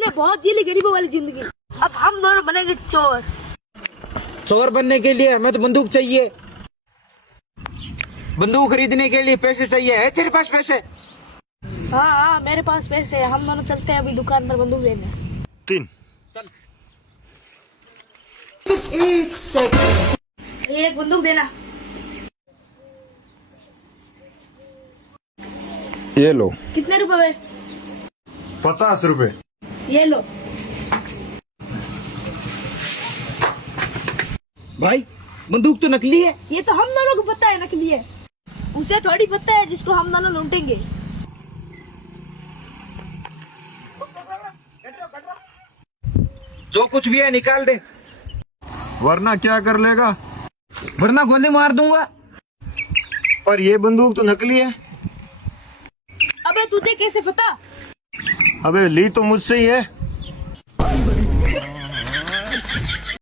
हमने बहुत जी ली गरीबों वाली जिंदगी, अब हम दोनों बनेंगे चोर। चोर बनने के लिए हमें तो बंदूक चाहिए। बंदूक खरीदने के लिए पैसे चाहिए। है तेरे पास पैसे? हाँ हाँ मेरे पास पैसे है, हम दोनों चलते हैं अभी दुकान पर बंदूक लेने। 3 चल। एक बंदूक देना। ये लो। कितने रुपए में? 50 रुपए। ये लो। भाई बंदूक तो नकली है। ये तो हम दोनों को पता है नकली है, उसे थोड़ी पता है जिसको हम दोनों लूटेंगे। जो कुछ भी है निकाल दे, वरना क्या कर लेगा? वरना गोली मार दूंगा। पर ये बंदूक तो नकली है। अबे तुझे कैसे पता? अबे ली तो मुझसे ही है।